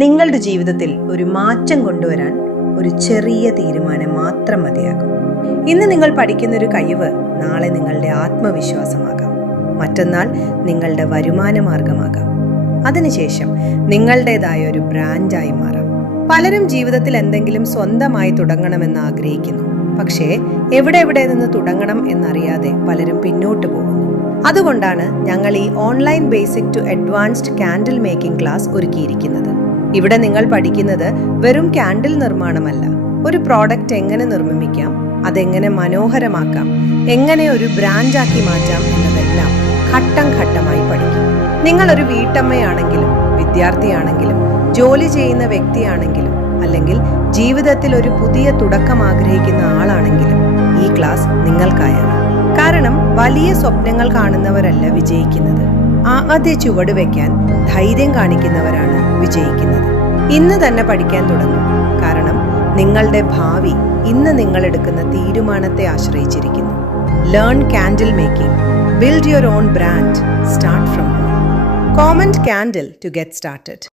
നിങ്ങളുടെ ജീവിതത്തിൽ ഒരു മാറ്റം കൊണ്ടുവരാൻ ഒരു ചെറിയ തീരുമാനം മാത്രം മതിയാകും. ഇന്ന് നിങ്ങൾ പഠിക്കുന്ന ഒരു കഴിവ് നാളെ നിങ്ങളുടെ ആത്മവിശ്വാസമാകാം, മറ്റന്നാൾ നിങ്ങളുടെ വരുമാന മാർഗമാകാം, അതിനുശേഷം നിങ്ങളുടേതായ ഒരു ബ്രാൻഡായി മാറാം. പലരും ജീവിതത്തിൽ എന്തെങ്കിലും സ്വന്തമായി തുടങ്ങണമെന്ന് ആഗ്രഹിക്കുന്നു. പക്ഷേ എവിടെ നിന്ന് തുടങ്ങണം എന്നറിയാതെ പലരും പിന്നോട്ട് പോകുന്നു. അതുകൊണ്ടാണ് ഞങ്ങൾ ഈ online basic to advanced candle making class ഒരുക്കിയിരിക്കുന്നത്. ഇവിടെ നിങ്ങൾ പഠിക്കുന്നത് വെറും കാൻഡിൽ നിർമ്മാണമല്ല, ഒരു പ്രോഡക്റ്റ് എങ്ങനെ നിർമ്മിക്കാം, അതെങ്ങനെ മനോഹരമാക്കാം, എങ്ങനെ ഒരു ബ്രാൻഡാക്കി മാറ്റാം എന്നതെല്ലാം ഘട്ടം ഘട്ടമായി പഠിക്കും. നിങ്ങളൊരു വീട്ടമ്മയാണെങ്കിലും വിദ്യാർത്ഥിയാണെങ്കിലും ജോലി ചെയ്യുന്ന വ്യക്തിയാണെങ്കിലും അല്ലെങ്കിൽ ജീവിതത്തിൽ ഒരു പുതിയ തുടക്കം ആഗ്രഹിക്കുന്ന ആളാണെങ്കിലും ഈ ക്ലാസ് നിങ്ങൾക്കായാണ്. കാരണം വലിയ സ്വപ്നങ്ങൾ കാണുന്നവരല്ല വിജയിക്കുന്നത്, ആദ്യ ചുവട് വയ്ക്കാൻ ധൈര്യം കാണിക്കുന്നവരാണ് വിജയിക്കുന്നത്. ഇന്ന് തന്നെ പഠിക്കാൻ തുടങ്ങും. കാരണം നിങ്ങളുടെ ഭാവി ഇന്ന് നിങ്ങൾ എടുക്കുന്ന തീരുമാനത്തെ ആശ്രയിച്ചിരിക്കുന്നു. Learn candle making, build your own brand, start from home. Comment candle to get started.